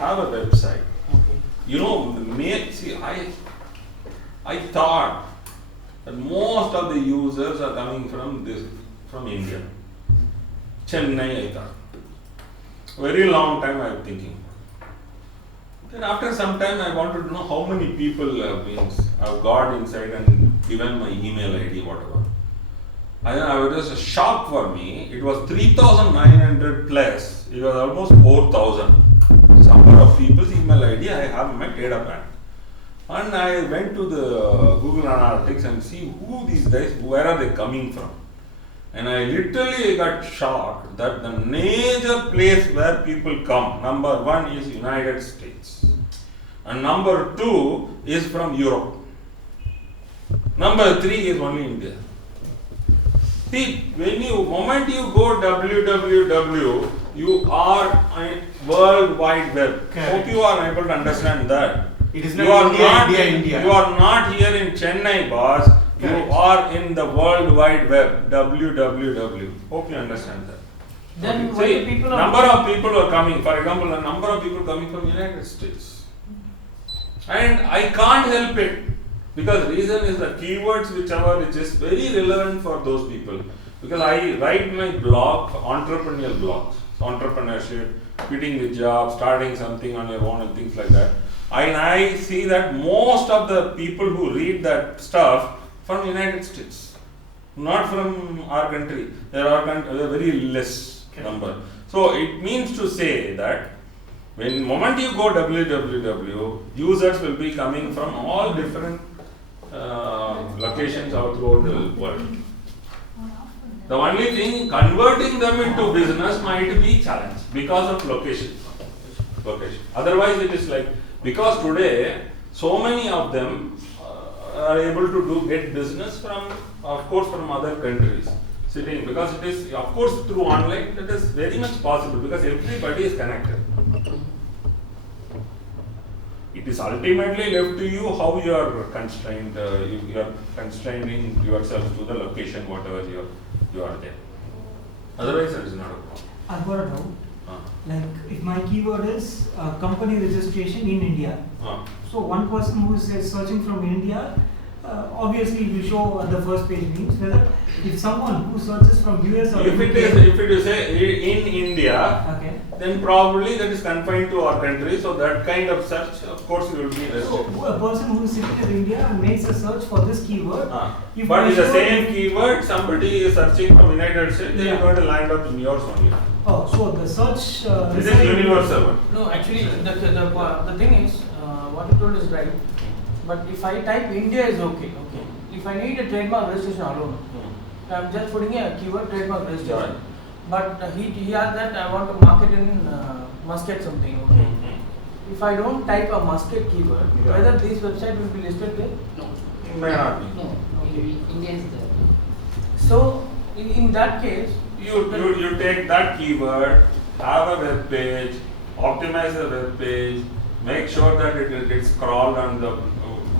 have a website. Okay. You know, I thought that most of the users are coming from India. Chennai, I thought. Very long time I was thinking. Then after some time I wanted to know how many people have got inside and given my email ID, whatever. And I was just a shock for me. It was 3,900 plus. It was almost 4,000. Number of people's email ID I have in my data bank. And I went to the Google Analytics and see who these guys, where are they coming from. And I literally got shocked that the major place where people come, number one is United States. And number two is from Europe. Number three is only India. See, moment you go www, you are a world wide web. Correct. Hope you are able to understand that. It is You not are India. You are not here in Chennai, boss. You Correct. are in the world wide web. www. Hope you understand that. Then Okay. why See, the people are number of people are coming. For example, a number of people coming from United States, and I can't help it because reason is the keywords which is very relevant for those people. Because I write my blog, entrepreneurial blogs, entrepreneurship, quitting the job, starting something on your own and things like that. And I see that most of the people who read that stuff from United States, not from our country. There are very less number. So it means to say that when moment you go www, users will be coming from all different locations all throughout the world. The only thing, converting them into business might be challenge because of location. Otherwise, it is like, because today so many of them are able to get business from, of course, from other countries sitting, because it is, of course, through online, it is very much possible because everybody is connected. It is ultimately left to you how you are constrained, you are constraining yourself to the location, whatever you are there. Otherwise, it is not a problem. I've got a doubt. Like, if my keyword is company registration in India, so one person who is searching from India, obviously it will show on the first page means whether if someone who searches from US or If UK, it is in India, okay, then probably that is confined to our country. So that kind of search, of course, will be so restricted. a person who is sitting in India and makes a search for this keyword, if But I with the show- same keyword, somebody is searching from United States, they are Yeah. going to land up in yours only. oh, so the search This is result- universal one. No, actually, the thing is, what you told is right. But if I type India is okay. If I need a trademark registration alone, I'm just putting a keyword trademark registration. But he has that I want to market in Muscat something. Okay. If I don't type a Muscat keyword, Yeah. whether this website will be listed there? No. It may not be. No. India is there. So in that case, You take that keyword, have a web page, optimize the web page, make sure that it gets crawled on the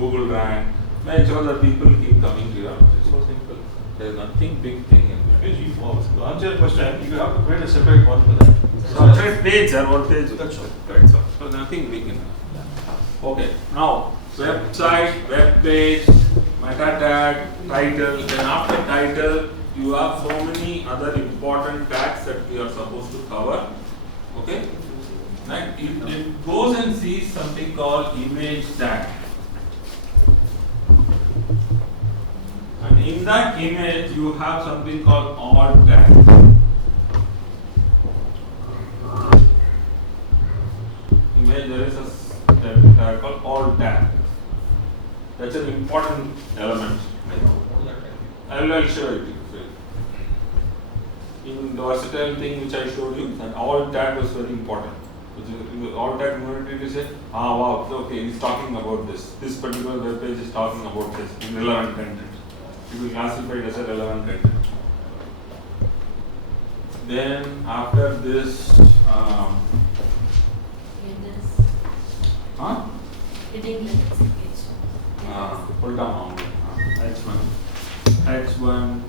Google rank, make sure that people keep coming to your office. It's so simple. There is nothing big thing in it. To answer your question, you have to create a separate one for that. Separate page, sir, one page. That's all. That's all. So nothing big in it. Okay, now website, web page, meta tag, title. Then after title, you have so many other important tags that we are supposed to cover. Okay, and it goes and sees something called image tag. And in that image, you have something called alt tag. Image, there is a tag called alt tag. That's an important element. I'll show it to you. In the versatile thing which I showed you, that alt tag was very important. Alt tag community to say, wow, okay, he's talking about this. This particular web page is talking about this relevant content. It will classify it as a relevant content. Then after this, pull down H1, H1,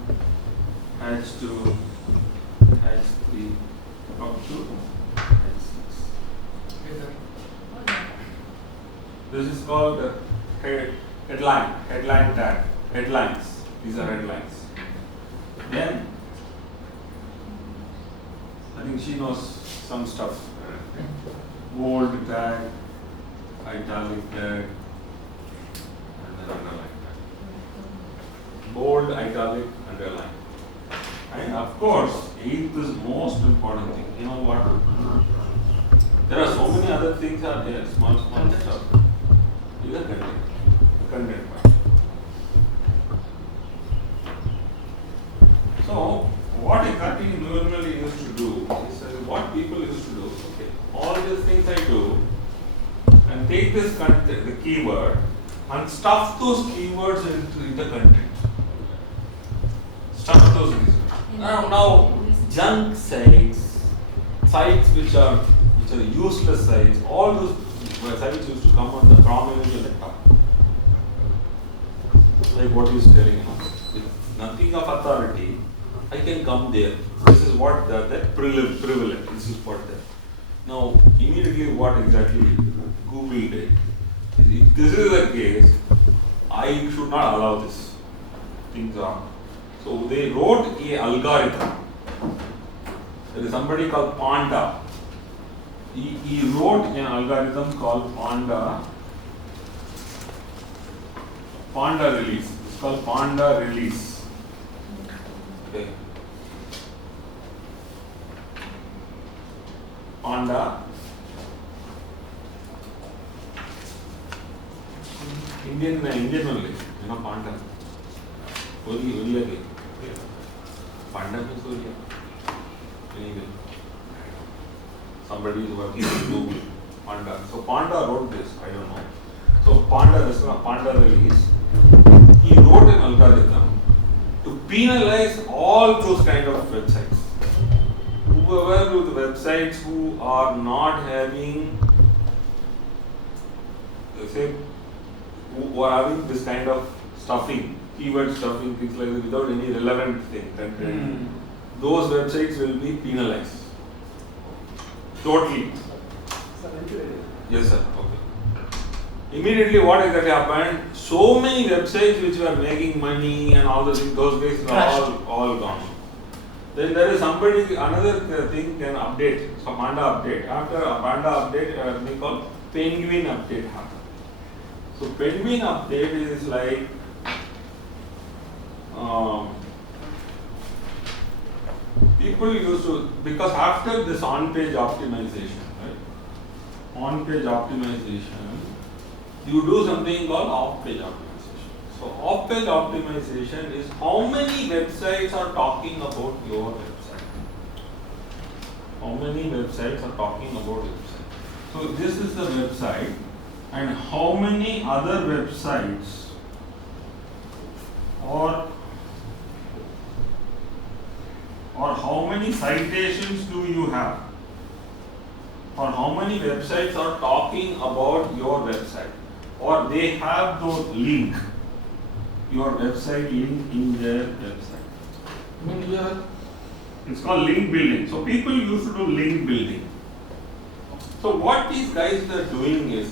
H2, H3, up to H6. This is called headline tag. Headlines. These are headlines. Then I think she knows some stuff. Bold tag, italic tag, and then underline tag. Bold, italic, underline. And of course, eighth is most important thing. You know what? There are so many other things are there, small stuff. These are content part. So, what exactly normally used to do is what people used to do. Okay, all these things I do, and take this content, the keyword, and stuff those keywords into the content. Stuff those keywords. Now, junk sites which are useless sites, all those sites used to come on the prominent in the top. Like what he is telling, with nothing of authority, I can come there. This is what that privilege. This is what that. Now, immediately, what exactly Google did? If this is the case, I should not allow this. Things are. So they wrote a algorithm. There is somebody called Panda. He wrote an algorithm called Panda release. It's called Panda release. Okay. Panda. Indian only. You know Panda. Only. Panda means only. Anyway. Somebody is working in Google. Panda. So Panda wrote this. I don't know. So Panda release. He wrote an algorithm to penalize all those kind of websites. Whoever with websites who are not having, say, who are having this kind of stuffing, keyword stuffing, things like that, without any relevant thing, content, those websites will be penalized. Totally. Yes, sir. Okay. Immediately, what exactly happened? So many websites which were making money and all those things, those days are all gone. Then there is another thing can update. So Panda update. After a Panda update, we call Penguin update happen. So Penguin update is like people used to, because after this on-page optimization, right? On-page optimization, you do something called off-page optimization. So off-page optimization is how many websites are talking about your website. How many websites are talking about your website. So this is the website, and how many other websites or how many citations do you have, or how many websites are talking about your website, or they have those link, your website link in their website. It's called link building. So people used to do link building. So what these guys are doing is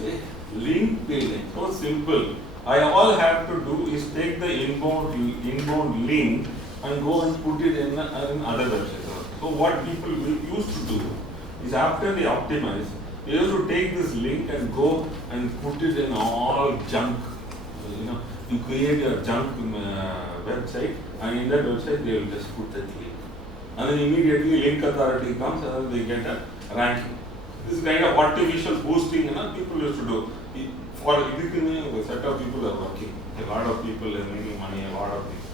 link building. So simple. All have to do is take the inbound link and go and put it in other websites. So what people used to do is after they optimize, they used to take this link and go and put it in all junk. You create your junk website, and in that website they will just put that link. And then immediately link authority comes and they get a ranking. This kind of artificial boosting people used to do. For a set of people are working. A lot of people are making money, a lot of things.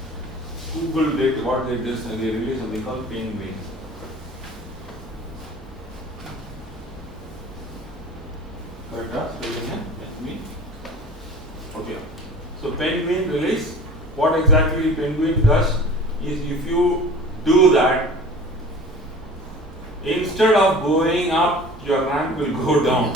Google did what they did, and they released something called Penguin. Penguin. Okay. So Penguin release. What exactly Penguin does is, if you do that, instead of going up, your rank will go down.